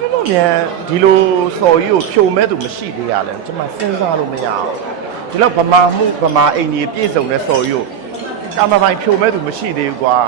ဖြစ်လို့မြန်ဒီလိုစော်ကြီးကိုဖြိုမဲ့သူမရှိသေးရလဲကျွန်မစဉ်းစားလို့မရအောင်ဒီလောက်ဗမာမှုဗမာအိမ်ကြီးပြည့်စုံတဲ့စော်ကြီးကိုကာမပိုင်ဖြိုမဲ့သူမရှိသေးဘူးကွာ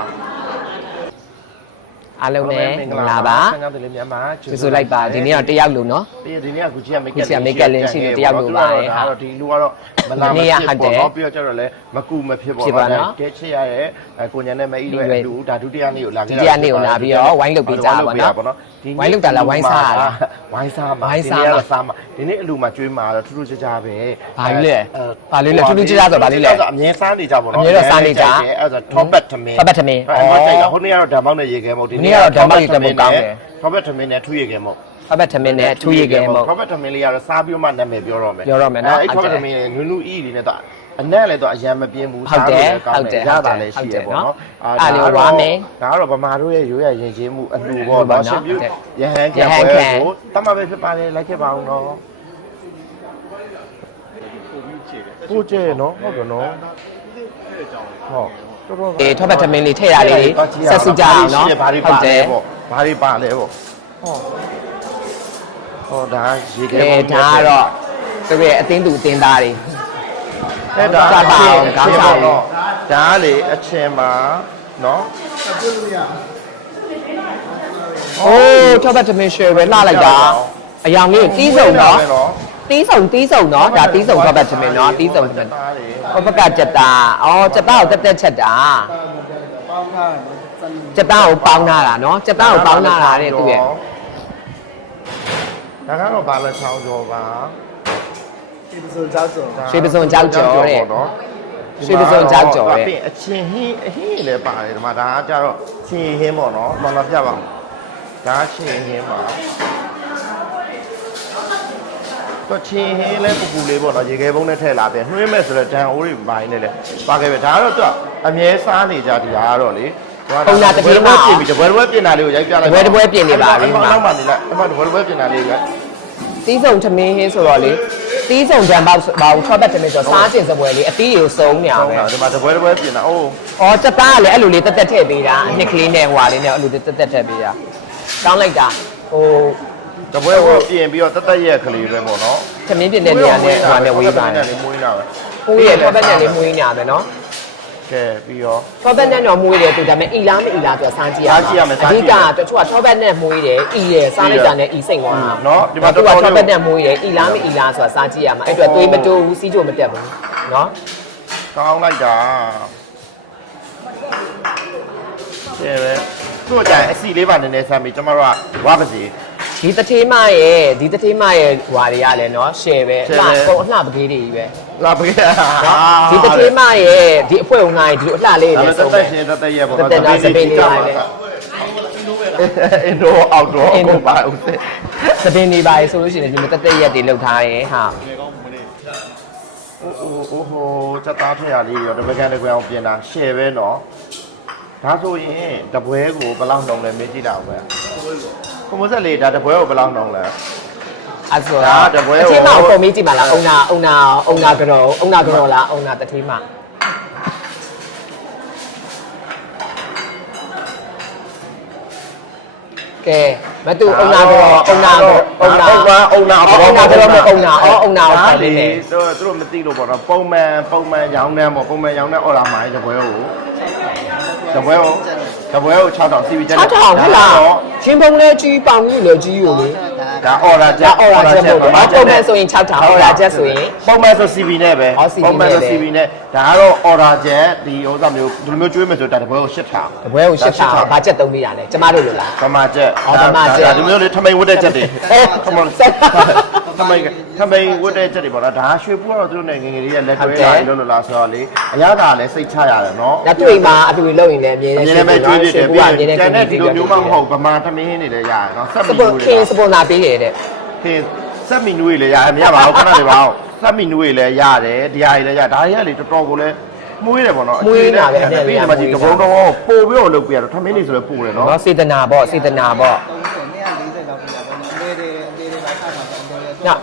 အားလုံးနဲ့မင်္ဂလာပါဆန်းကောင်းတယ်လေမြန်မာကျေးဇူးလိုက်ပါဒီနေ့တော့တယောက်လို့နော်ဒီဒီနေ့ကဂူချီကမိတ်ကပ်ဂူချီက make up လေးရှိတယ်တယောက်လိုပါရဲ့ဟာဒါတော့ဒီလူကတော့မလာမမနေ့ကဖြစ်ဟုတ်တယ်ပေါ့နော်ပြီးတော့ကျတော့လဲမကူမဖြစ်ပေါ့ဖြစ်ပါနော်ကဲချစ်ရရဲ့အဲကိုညာနဲ့မအီလွယ်အီလွယ်အတူဒါဒုတိယနေ့ကိုလာခဲ့ဒုတိယနေ့ကိုလာပြီးတော့ဝိုင်းလုပ်ပေးကြပါပေါ့နော်ပေါ့နော်ဒီနေ့ဝိုင်းလုပ်တာလားဝိုင်းစားတာလားဝိုင်းစားမှာဝိုင်းစားဒီနေ့မှာကတော့စားမှာဒီနေ့အလူမှာကျွေးမှာတော့ထူးထူးခြားခြားပဲဘာလို့လဲအဲဘာလို့လဲထူးထူးခြားခြားဆိုဘာလို့လဲအမြဲစားနေကြပေါ့နော်အမြဲတော့စားနေကြအဲဒါထောပတ်ထမင်းထောပတ်ထမင်းအဲအမကြိုက်တာဟိုနေ့ကတော့ဓာတ်မောက်နဲ့ရေခဲမဟုတ်ဒီနေ့ကတော့ဓာတ်မောက်ရေခဲမုတ်ကောင်းတယ်ထောပတ်ထမင်းနဲ့ထူးရေခဲမဟုတ်ဖတ်ဖတ်ထမင်းနဲ့ထူးရည်ကဲမို့ထောပတ်ထမင်းလေးကတော့စားပြီးမှနာမည်ပြောတော့မယ်ပြောတော့မယ်နော်အဲ့ဟုတ်ထောတယ်ပတ်ထမင်းလေးနူးနူးအီးလေးနဲ့တော့အနက်လည်းတော့အရန်မပြင်းဘူးဟုတ်တယ်စားလို့လည်းကောင်းဟုတ်တယ်ရတာလည်းရှိရပေါ့နော်အဲ့ဒါလေးဝါမယ်ဒါကတော့ဗမာတို့ရဲ့ရိုးရရင်ချင်းမှုအလှပေါ့ဟုတ်ပါနော်နော်ရှင်ပြုဟုတ်တယ်ရဟန်းကရဟန်းပွဲခံကိုတမပဲဖြစ်ပါလေလိုက်ခဲ့ပါအောင်နော်ကိုကျဲနော်ဟုတ်တယ်နော်ဟုတ်တော်တော် အေးထောပတ်ထမင်းလေးထည့်ရလေးတွေဆက်စုကြအောင်နော်ဘာတွေဟုပါတ်တလဲယ်ပေါ့ဘာတွေပါလဲပေါ့ဟောဟောဒါရေခဲအဲပေါ့ဒါကတော့သူရဲ့အသင်းသူအသင်းသားတွေအဲ့ဒါစားပါအောင်ခေါင်းစားအောင်တော့ဒါကလေအချင်းပါနော်အိုးထောပတ်ထမင်းရွှေပဲလှလိုက်တာအယောင်လေးတီးစုံနော် တီးစုံတီးစုံနော်ဒါတီးစုံထောပတ်ထမင်းနော်တီးစုံထမင်းဟိုဘက်ကကြက်သားအော်ကြက်သားကိုတက်တက်ချက်တာကြက်သားကိုပေါင်းထားတာနော်ကြက်သားကိုပေါင်းထားတာတဲ့သူရဲ့ဒါကတော့ဘာလဲချောင်းကျော်ပါဒီပစုံကြောက်စုံရွှေပစုံကြောက်ကြော်တဲ့နော်ရွှေပစုံကြောက်ကြော်တဲ့အချင်းဟင်းအဟင်းလည်းပါတယ်ဒီမှာဒါကကြတော့ချင်းဟင်းပေါ့နော်မမပြပါဘူးဒါချင်းဟင်းပါ တော့ချင်းဟင်းလဲပူပူလေးပေါ့နော်ရေခဲပုံးနဲ့ထည့်လာပြန်နှွေးမဲ့ဆိုတော့ဒန်အိုးတွေပိုင်းနဲ့လဲပါခဲ့ပဲဒါကတော့သူကအမြဲစားနေကြဒီဟာကတော့လေပြင်ပြီးတပွဲတပွဲပြင်တာလေးကိုရိုက်ပြလိုက်နောက်မှနေလိုက်အမှတပွဲတပွဲပြင်တာလေးကတီးစုံထမင်းဟင်းဆိုတော့လေတီးစုံကြံပေါက်ပေါက်ထောပတ်ထမင်းဆိုတော့စားကျင်စပွဲလေးအတီးကိုစုံနေအောင်ပဲဒီမှာတပွဲတပွဲပြင်တာအိုး။အော်စက်သားကလည်းအဲ့လိုလေးတက်တက်ထည့်ပေးတာအနှစ်ကလေးနဲ့ဟွာလေးနဲ့အဲ့လိုတက်တက်ထည့်ပေးတာ။ကောင်းလိုက်တာဟို တပွဲကိုပြင်ပြီးတော့တသက်ရက်ကလေးပဲပေါ့နော်သမင်းပြင်းတဲ့နေရာနဲ့ဟွာနဲ့ဝေးပါတယ်လေးမွေးလာပဲ။ဟိုရဲ့ထောပတ်နဲ့လေးမွေးနေရမယ်နော်ကဲပြီးတော့။ထောပတ်နဲ့တော့မွေးတယ်သူဒါပေမဲ့အီလားမအီလားဆိုစားကြည့်ရစားကြည့်ရမယ်စားကြည့်ရမယ်အဓိကတချို့ကထောပတ်နဲ့မွေးတယ်အီရယ်စားလိုက်တာနဲ့အီစိတ်သွားတာနော်ဒီမှာသူတော်ကတော်ထောပတ်နဲ့မွေးတယ်အီလားမအီလားဆိုတာစားကြည့်ရမှာအဲ့အတွက်သွေးမတိုးဘူးစီးကြိုမတက်ဘူးနော်ကောင်းလိုက်တာကဲပဲသူ့အကြိုင်အစီလေးပါနည်းနည်းဆမ်းပြီးကျမတို့ကဝါပါစီ ဒီတထေးမရဲ့ဒီတထေးမရဲ့ဟွာတွေကလည်းနော် share ပဲ share ပဲအလှပုံအလှပကေးတွေကြီးပဲလာပကေဒီတထေးမရဲ့ဒီအဖွဲုံငါရဲ့ဒီလိုအလှလေးဒါတွေလည်းနဲ့တဆုံးသက်ပဲရှင်တသက်ရဲ့ပေါ့တက်တက်တာစပင်းလေးပါလေအင်ဒိုအောက်ဒိုကိုပါဦးစေသပင်နေပါလေဆိုလို့ရှိရင်ဒီမှာတက်တက်ရက်တွေလောက်ထားရင်ဟာအိုးအိုးအိုးဟိုစက်သားထရလေးရောတပကန်တကွယ်အောင်ပြင်တာရှယ်ပဲနော်ဒါဆိုရင်တပွဲကိုဘယ်လောက်နှုံလဲမေးကြည့်တာပဲ ကွန်မဆက်လေးဒါတပွဲကိုဘယ်လောက်နှုံလဲ အဲ့ဆိုဒါတော့တပွဲအကိုချင်းမကိုပုံမေးကြည့်ပါလားအုံနာအုံနာအုံနာကြောအုံနာကြောလားအုံနာတထေးမကဲမတူအုံနာကြောအုံနာအုံနာအုံနာအုံနာအုံနာကြောမအုံနာအော်အုံနာကိုဖိုင်လေးနဲ့သူတို့သူတို့မသိလို့ပေါ့နော်ပုံမှန်ပုံမှန်ရောင်းနှမ်းပေါ့ပုံမှန်ရောင်းနှမ်းအော်လာမိုင်းတပွဲကိုတပွဲကို တပွဲကို6000 CB ကျန်6ထောင်ဟုတ်လားချင်းပုံလဲကြီးပေါင်ကြီးလဲကြီးကိုလေဒါအော်လာကျဒါအော်ရာချက်ပေါ့နော်ပုံမှန်ဆိုရင်6ထောင်အော်ရာချက်ဆိုရင်ပုံမှန်ဆို CB နဲ့ပဲဟော CB ပုံမှန်ဆိုနဲ့ပဲ CB နဲ့ဒါကတော့ order ချက်ဒီဥစ္စာမျိုးဒီလိုမျိုးကျွေးမယ်ဆိုဒါတပွဲကို8000တပွဲကိုရှစ်ထောင်ဘာချက်သုံးပေးရလဲကျမတို့လိုလားဗမာချက်အော်ဗမာချက်ဒါဒီမျိုးလေးထမိန်ဝတ်တဲ့ချက်တွေအဲထမန်ဆက် ထမိန်ထမိန်ဝတ်တဲ့ချက်တွေပေါ့နော်ဒါရွှေပူကတော့သူတို့နဲ့ငယ်ငယ်လေးကလက်တွဲလာလို့လို့လားဆိုတော့လေအရသာလည်းစိတ်ချရတယ်နော်ဒါတွေ့မှာအတူလောက်ရင်လည်းအမြဲအတမ်းမြဲတမ်းပဲကျွေးပြတယ်ပြီးအမြဲရင်တမ်းကျန်တဲ့ဒီလိုမျိုးမှမဟုတ်ဗမာသမင်းနေလည်းရတယ်နော်ဆက်စမီပွန်နူးခင်တွေစပွန်နာပေးရတဲ့ခင်ဆက်မီနူးတွေလည်းရတယ်မရပါဘူးခဏလေးပါဦးဆက်မီနူးတွေလည်းရတယ်ဒီဟာတွေလည်းရဒါတွေကလေတော်တော်ကိုလည်းမွေးတယ်ပေါ့နော်ပြီးဒီမှာကြည့်တဘုံတော့ပို့ပြီးတော့လုပ်ပြရတော့ထမင်းနေဆိုလည်းပို့တယ်နော်နော်စေတနာပေါ့စေတနာပေါ့140ရောက်ပြရပါမယ်။အလေးတွေအ လေးတွေလိုက်ခါမှာဆိုအလေးတွေတော့နော်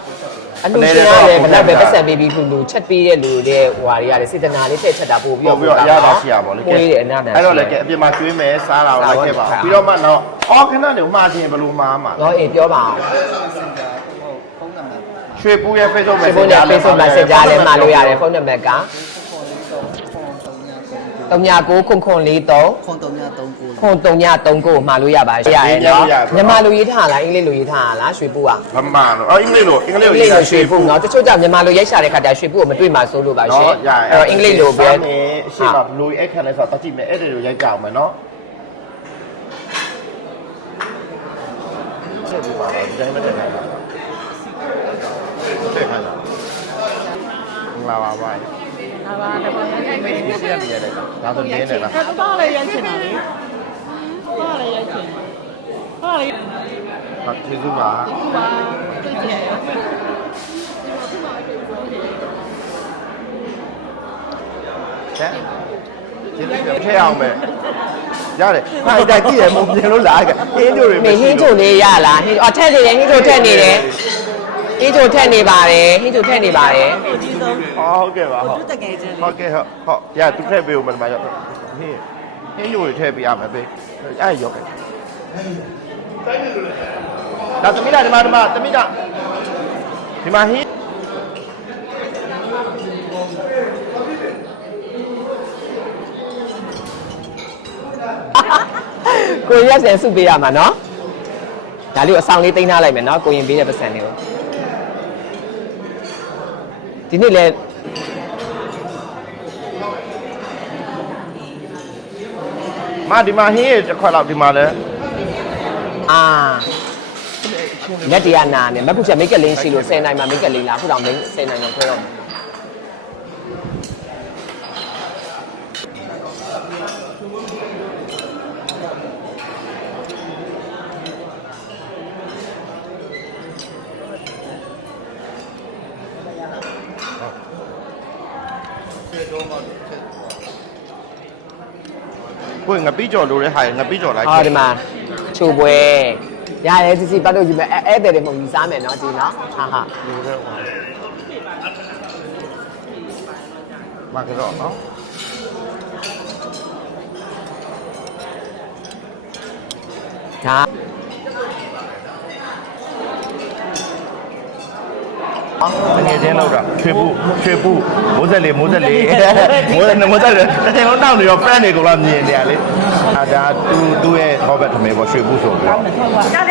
အလူရှင်ကလည်းဘလောက်ပဲပတ်စံပေးပြီးခုလူချက်ပေးတဲ့လူတဲ့ဟိုဟာတွေကလည်းစေတနာလေးထည့်ချက်တာပို့ပြီးပို့ပြီးတော့အရသာရှိရပါလေကိုယ်ရဲ့အနာနာအဲ့တော့လည်းကဲအပြင်မှာကျွေးမယ်စားတာကိုလိုက်ခဲ့ပါပြီးတော့မှတော့အော်ခဏနေမှားခြင်းဘယ်လိုမှားမှာတော့အေးပြောပါအောင်စင်တာဟိုဖုန်းနံပါတ်ရွှေပူရဲ့ Facebook ဖေဖို့နဲ့ Facebook Messenger လည်းမှာလို့ရတယ်ဖုန်းနံပါတ်က ဖုန်းလေးတော့ဖုန်း3 399943ဖုန်း3 3 9ခွန်3939မှာလို့ရပါရရဲ့နော်မြန်မာလူရေးထားလားအင်္ဂလိပ်လူရေးထားလားရွှေပူက မမှန်တော့အော်အင်္ဂလိပ်လိုအင်္ဂလိပ်အင်္ဂလိုလိပ်လိုရွှေပူနော်တချို့ကြောင့်မြန်မာလူရိုက်ရှာတဲ့ခါကျရွှေပူကိုမတွေ့မှစိုးလို့ပါရှင်အဲ့တော့အင်္ဂလိပ်လိုပဲအရှိမဘလူးအခက်လဲဆိုတော့တကြည့်မယ်အဲ့ဒီလိုရိုက်ကြအောင်မယ်နော်ဆက်ပြီးပါတော့ဒီတိုင်းမတက်ခိုင်းတာတက်ခိုင်းတာလာပါပါ ဒါပါဒါပါရိုက်မယ်ဒီစီရပြရတယ်ဒါဆိုနင်းတယ်လားဒါတော့လည်းရိုက်ချင်တာလေတော့လည်းရိုက်ချင်ဟုတ်လေ။ဟာကျေးဇူးပါ။ကျေးဇူးပါ။တွေ့ကြရအောင်။ဟဲ့ကျေးဇူးပါ။ခဲ့အောင်ပဲ။ရတယ်။ဟာတိုက်ကြည့်ရမုံပြင်လို့လာခဲ့။ဟင်းကျိုတွေမဟင်းကျိုလေးရလား။ဟင်းအော်ထက်နေတယ်ဟင်းကျိုထက်နေတယ်။ ဟင်းချိုထက်နေပါတယ်ဟင်းချိုထက်နေပါတယ်အကြီးဆုံးဟုတ်ကဲ့ပါဟုတ်သူတကယ်ချင်းလေဟုတ်ကဲ့ဟုတ်ဟုတ်ရသူထည့်ပေးဦးမယ်ဒီမှာရောက်ဟင်းဟင်းညိုတွေထည့်ပေးရမယ်ပေးအဲ့ရောက်ကဲ့တိုင်းနေလို့လေဒါသမီးလားဒီမှာဒီမှာသမီးကဒီမှာဟင်းကိုရက်စင်စုပေးရမှာနော်ဒါလေးကိုအဆောင်လေးတင်ထားလိုက်မယ်နော်ကိုရင်ပေးတဲ့ပတ်စံလေးကို ဒီနေ့လဲမဒီမှာဟင်းရတစ်ခွက်လောက်ဒီမှာလဲအာလက်တရားနာနဲ့မက်ဖူချက်မိတ်ကလင်းရှိလို့10နိုင်မှာမိတ်ကလင်းလားခုတောင်မိတ်10နိုင်တော့ခွဲတော့မယ် ကိုငပိကြော်လိုတဲ့ဟာငပိကြော်လိုက်အော်ဒီမှာချိုပွဲရတယ်စီစီပတ်လို့ယူမယ်အဲအဲ့တဲ့တွေမဟုတ်ယူစားမယ်နော်ဒီနော်ဟာဟာလိုတဲ့ဟာမကတော့နော်ဒါ ငယ်ချင်းလောက်တာချွေဘူးချွေဘူးမိုးသက်လေးမိုးသက်လေးမိုးသက်မိုးသက်တစ်ချိန်လုံးတောင်းနေတော့ friend တွေကတော့မြင်နေရလေအာဒါသူသူ့ရဲ့ hobby ထမေပေါ့ချွေဘူးဆိုတော့ဒါလ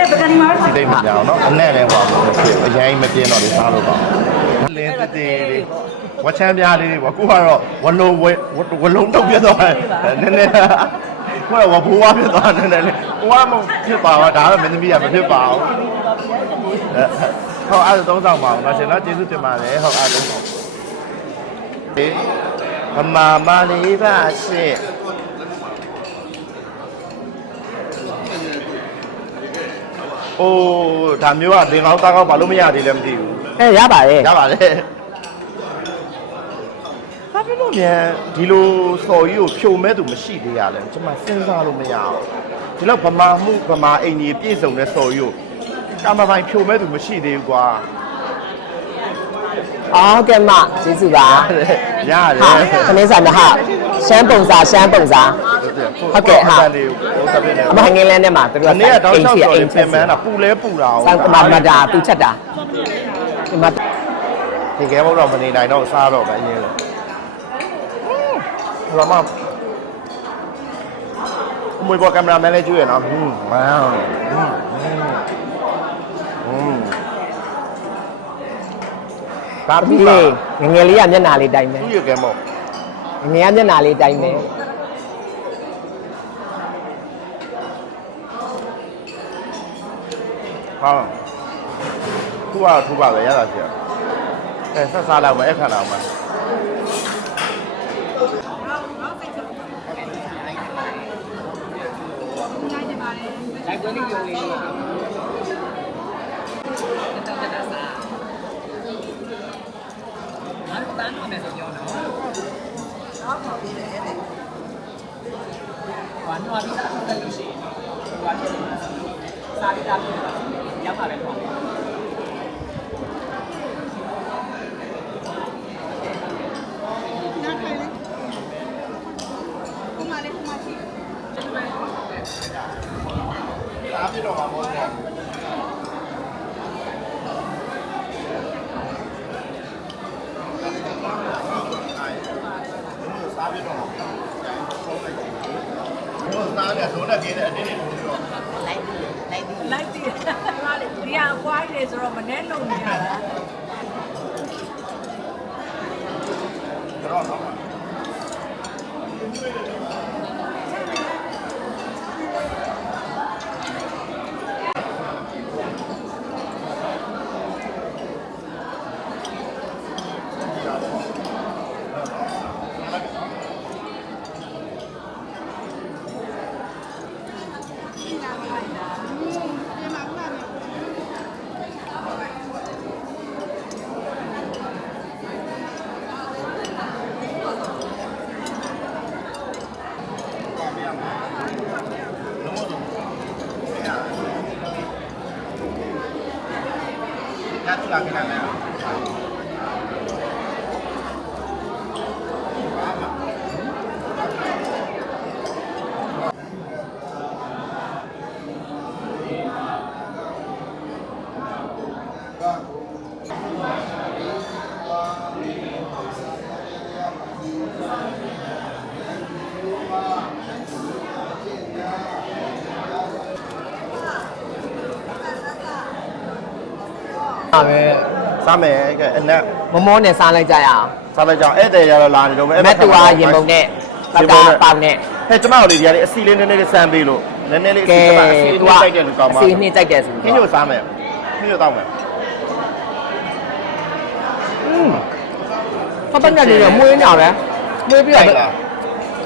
ည်းပကတိမှာတိတ်မကြအောင်နော်အနဲ့လည်းဟောပါချွေအရင်မပြင်းတော့လေစားလို့ပါလင်းတည်လေးဝချမ်းပြားလေးတွေပေါ့အခုကတော့ဝလုံးဝလုံးတုတ်ပြတော့နည်းနည်းကိုယ်ကဝဘိုးဝါဖြစ်သွားတယ်လေကိုကမဖြစ်ပါဘူးဒါပေမဲ့မင်းသမီးကမဖြစ်ပါဘူး ဟောအဲ့ဒါသုံးဆောင်ပါအောင်နော်ရှင်နော်ကျေးဇူးတင်ပါတယ်ဟုတ်အဲ့ဒါဒီဗမာမလေးပါရှင့်အိုးဒါမျိုးကသင်္ကောင်းသားကောင်းဘာလို့မရသေးလဲမသိဘူးအဲရပါတယ်ရပါလေဘာဖြစ်လို့မြန်ဒီလိုစော်ကြီးကိုဖြိုမဲ့သူမရှိသေးရလဲကျွန်မစဉ်းစားလို့မရအောင်ဒီလောက်ဗမာမှုဗမာအိမ်ကြီးပြည့်စုံတဲ့စော်ကြီးကို ကာမပိုင်ဖြိုမဲ့သူမရှိသေးဘူးကွာအော်ကဲမကျေးဇူးပါရတယ်ဟာခမင်းစာမဟာရှမ်းပုံစားရှမ်းပုံစားဟုတ်ကဲ့ဟာလေးကိုသပြည့်နေအမငင်းလဲနဲ့မှာသူတို့ဒီနေ့ကတောင်းလျှောက်အိစော်မ်လေးချပြင်မန်းတာပူလဲပူတာအောင်စံမမတာသူချက်တာဒီမှာဒီကဲဘုတော့မနေနိုင်တော့စားတော့ပဲအရင်လေဟလာမမွေပေါ်ကင်မရာမန်လေးကျွေးရနော်ဟွန်းဝမ်ဟွန်း ဒါသမီးပါ လေးငယ်ငယ်လေးကမျက်နာလေးတိုင်းပဲသူ့ရဲ့ကဲမောငယ်ငယ်ကမျက်နာလေးတိုင်းပဲဟာသူ့ကထူပါပဲရတာဖြစ်အဲဆက်စားလိုက်မအဲ့ခါလာမှာလိုက်ပွဲလေးရုံလေး စားပြဆုံးတဲ့ကင်းတဲ့အတင်းတွေထိုးပြီးတော့ လိုက်တည်ဟာလေဒီဟာကွားနေဆိုတော့မနဲ့လုံနေရတာ တော့တော့ ဒီမှာခုနက ညတူလာခဲ့တယ် ဟာပဲ စားမယ်ကအနက်မမောနဲ့စားလိုက်ကြရအောင်စားလိုက်ကြအောင်ဧည့်သည်ရတော့လာနေတော့မယ်မက်တူအားရင်ပုံနဲ့ပကားပေါင်နဲ့ဟဲ့ကျမတို့လေးဒီကလေးအစီလေးနည်းနည်းလေးစမ်းပေးလို့နည်းနည်းလေးအကဲစီကျမအစီလေးသူကတိုက်တဲ့လူကောင်းပါအစီနှစ်ကြိုက်တယ်ဆိုခင်းညို့စားမယ်ခင်းညို့တောက်မယ်ဖတ်ပတ်နဲ့လေးတော့မွေးနေပဲမွေးပြီးတော့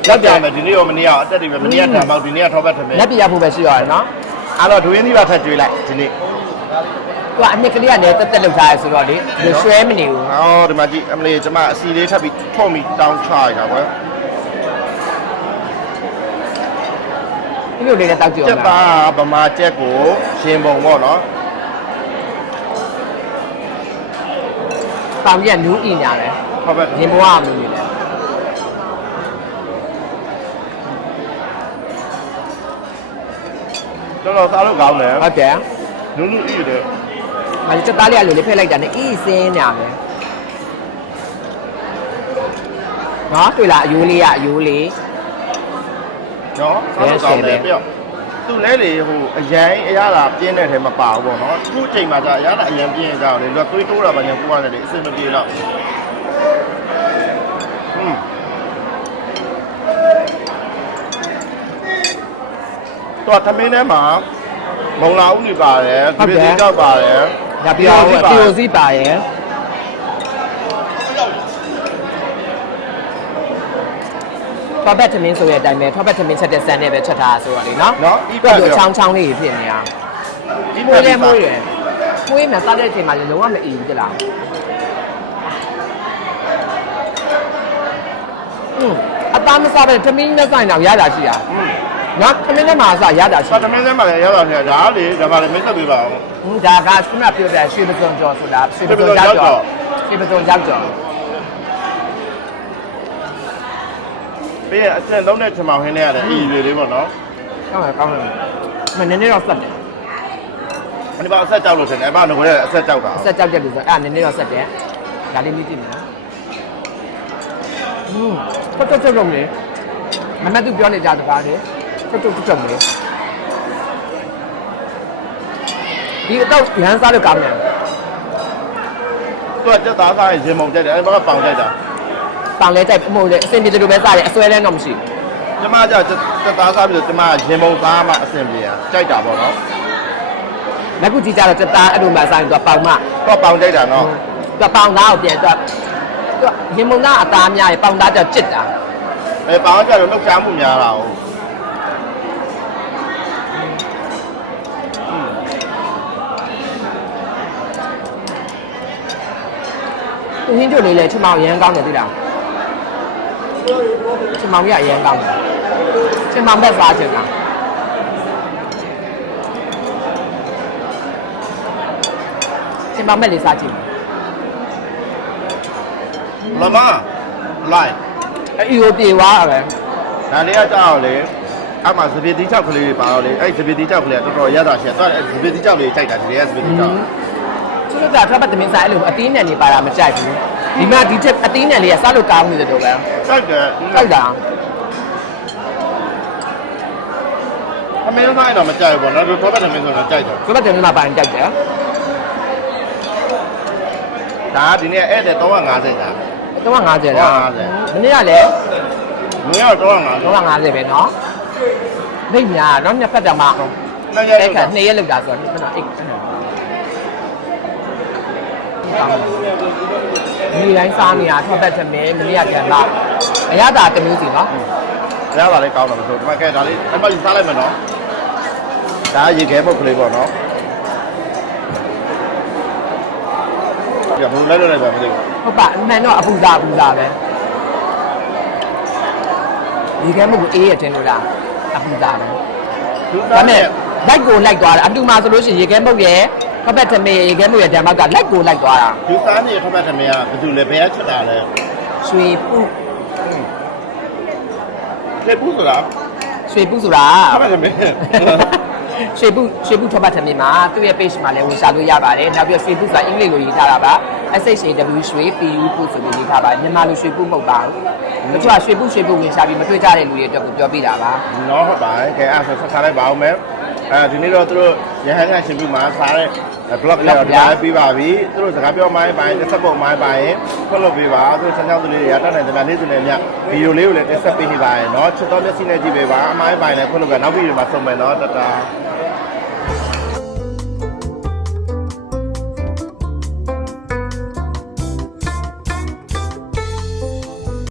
လောက်ကြမယ်ဒီနေ့ရောမနေ့ရောအတက်တွေပဲမနေ့ကတံမောက်ဒီနေ့ကထောက်ပတ်ထမယ်လက်ပြရဖို့ပဲရှိရတယ်နော်အဲ့တော့ဒွေးသီးပါထက်ကျွေးလိုက်ဒီနေ့ သူကအနှစ်ကလေးကလည်းတက်တက်လောက်ထားရဆိုတော့လေဒီရွှဲမနေဘူးဟောဒီမှာကြည့်အမလေးကျမအစီလေးထပ်ပြီးထော့မိတောင်းချရတာကွယ်ဒီလိုလေးနဲ့တောက်ကြည့်ကျအောင်က်လားသားဗမာကျက်ကိုရှင်ပုံပေါ့နော်ပေါင်ကြီးကနူးအင်းညာတယ်ထောက်ပတ်ရင်ဘဝမနေတယ်တော်တော်စားလို့ကောင်းတယ်ဟုတ်တယ်နုနုဤတယ်။ အဲဒီတက်သားလေးကလိုလေးဖက်လိုက်တာနဲ့အီးစင်းနေရမယ်။နော်တွေ့လားအယိုးလေးကအယိုးလေးနော်စားလို့ကောင်းတယ်ပြောသူလဲလေဟိုအရန်အရသာပြင်းတဲ့ထဲမပါဘူးပေါ့နော်အခုချိန်မှာကျအရသာအရန်ပြင်းကြအောင်လေလူကသွေးတိုးတာပါညာကိုရတယ်လေအစင်မပြေတော့ဟွန်းတော့သမင်းထဲမှာမုံလာဦးနေပါတယ်ဒီပစ္စည်းကြောက်ပါတယ်။ ဒါပြောင်းတီယိုစီပါရဲ့။ထောက်ဘက်သမင်းဆိုတဲ့အတိုင်းပဲထောက်ဘက်သမင်းချက်တဲ့ဆန်နဲ့ပဲချက်ထားတာဆိုတော့လေနော်နော်ဒီဒီဘဘက်က်ပြောကိုချောင်းချောင်းလေးဖြစ်နေတာဒီ။မွေးလဲမွေးတယ်။မွေးမှစားတဲ့အချိန်မှာလည်းလုံးဝမအီဘူးကြလား။อืมအသားမစားပဲသမင်းနဲ့ဆိုင်တော့ရတာရှိတာ ဟွန်း။နော်သမင်းနဲ့မှာအစားရတာရှိတော့သမင်းထဲမှာလည်းရောက်လာတယ်ဒါလေဒါပါလေမင်းသက်ပေးပါအောင်ဟင်းဒါကခုနပြောတဲ့ရွှေပစုံကျော်ဆိုတာရွှေပစုံရောက်ကျော်ရွှေပစုံရောက်ကျော်ပြီးရင်အစင်လုံးတဲ့ချမောင်ဟင်းလေးရတယ်အီတွေလေးပေါ့နော်ကောင်းတယ်ကောင်းတယ်မနည်းနည်းတော့ဆက်တယ်။ဒီမှာအဆက်ကြောက်လို့ထင်တယ်။အမငွေတဲ့အဆက်ကြောက်တာဆက်ကြောက်တဲ့လူဆိုအဲ့နည်းနည်းတော့ဆက်တယ်ဒါလေးမြည်ကြည့်မယ်ဟင်းပတ်သက်ဆုံးလေမမတူပြောနေကြတကားလေပ တ်သက်ပတ်လေဒီတော့ရန်စားလို့ကောင်းတယ်။သူကတက်သားစားရင်ရင်မုံကြိုက်တယ်။အဲဒီဘက်ကပေါင်ကြိုက်တာပေါင်လဲကြိုက်အမို့လေအစင်ပြေတယ်လို့ပဲစားတယ်အစွဲလဲတော့မရှိ။ကျမကတက်သားစားပြီးတော့ကျမရင်မုံစားမှအဆင်ပြေရ။ကြိုက်တာပေါ့နော်လက်ခုကြည့်ကြတော့စတာအဲ့လိုမှစားရင်သူကပေါင်မ။သူကပေါင်ကြိုက်တာနော်သူပေါင်သားကိုပြန်သူသူရင်မုံသားအသားများရေပေါင်သားကျကြစ်တာ။အဲပေါင်ကကြတော့နှုတ်ချမှုများတာ哦။อื သူဟင်းကျွတ်လေးလေချမောင်ရမ်းကောင်းတယ်သိလားချမောင်ကြီးကရမ်းကောင်းတယ်ချမောင်ဘက်စားချင်တာရှင်မောင်မဲ့လေးစားကြည့်လမလိုက်အီကိုပြေသွားတာပဲဒါလေးကကြောက်လေအမှစပီတီချောက်ကလေးတွေပါတော့လေအဲ့စပီတီချောက်ကလေးကတော်တော်ရတာရှယ်သွားတယ်စပီတီချောက်လေးကြိုက်တာဒီလေးကစပီတီချောက် ဆွတ်တာထွက်ပတ်သမင်းစားအဲ့လိုအသေးနံနေပါတာမကြိုက်ဘူးဒီမှာဒီချက်အသေးနံလေးကစားလို့ကောင်းနေတယ်တော့ဗျာစိုက်တယ်စိုက်တာအမေတို့ဆိုင်တော့မကြိုက်ဘူးနော်ထွက်ပတ်သမင်းဆိုတော့ကြိုက်တယ်ထွက်ပတ်သမင်းမှာပိုင်းကြိုက်တယ်ဒါဒီနေ့ဧည့်သည်350တာ350လား350မနေ့ကလည်းမင်းကတော့350 350ပဲเนาะမိတ်များเนาะနှစ်ဖက်တောင်မှနှစ်ရက်လောက်တာနှစ်ရက်လောက်တာဆိုတော့နှစ်ဖက်တော့8 ကောင်းတယ်ဒီတိုင်းစားနေတာထွက်ပတ်ချက်မယ်မနေ့ကပြန်လာအရသာတစ်မျိုးစီပါရတာလည်းကောင်းတယ်ဆိုဒီမှာကဲဒါလေးအမှယူစားလိုက်မယ်နော်ဒါရေခဲမုတ်ကလေးပေါ့နော်ပြဘုံလိုက်လို့လည်းပဲမသိဘူးဟုတ်ပါအမှန်တော့အပူစားအပူစားပဲရေခဲမုတ်ကိုအေးရတင်လို့လားအပူစားပဲဒါမဲ့လိုက်ကိုလိုက်သွားတယ်အတူမှာဆိုလို့ရှိရင်ရေခဲမုတ်ရဲ့ ခပတ်သမီးရေခဲမုတ်ရဲ့ဓမ္မကလိုက်ကိုလိုက်သွားတာသူသားနဲ့ထပ်ပတ်တယ်မရဘယ်သူလဲဘယ်ကချက်တာလဲရွှေပုလေပူဆိုတာရွှေပုဆိုတာထပ်ပတ်တယ်မင်းရွှေပုရွှေပုထပ်ပတ်သမီးမှာသူ့ရဲ့ page မှာလည်းဝင်ရှာလို့ရပါတယ်နောက်ပြီးရွှေပုဆိုတာအင်္ဂလိပ်လိုရေးထားတာပါ SHAW ရွှေ PU ပုဆိုပြီးရေးထားပါတယ်မြန်မာလိုရွှေပုမဟုတ်ပါဘူးတချို့ကရွှေပုရွှေပုဝင်ရှာပြီးမတွေ့ကြတဲ့လူတွေအတွက်ကိုပြောပြတာပါနော်ဟုတ်ပါကဲအဲ့ဆိုဆက်ထားလိုက်ပါအောင်မယ် အဲဒီနေ့တော့သူတို့ရဟန်းကရှင်ပြီးမှာစားတဲ့ blog လေးတော့ဒါပြီးပါပြီသူတို့စကားပြောမိုင်းပိုင်းတစ်ဆက်ပုံမိုင်းပိုင်းဖွင့်လို့ပေးပါသူတို့စံကြောင်းသူလေးတွေကတတ်နိုင်တယ်လေးစုနေမြဗီဒီယိုလေးကိုလည်းတက်ဆက်ပေးနေပါရယ်เนาะချစ်တော်မျက်စိနဲ့ကြည့်ပေးပါအမိုင်းပိုင်းလည်းဖွင့်လို့ကနောက်ဗီဒီယိုမှာဆုံမယ်เนาะတတာ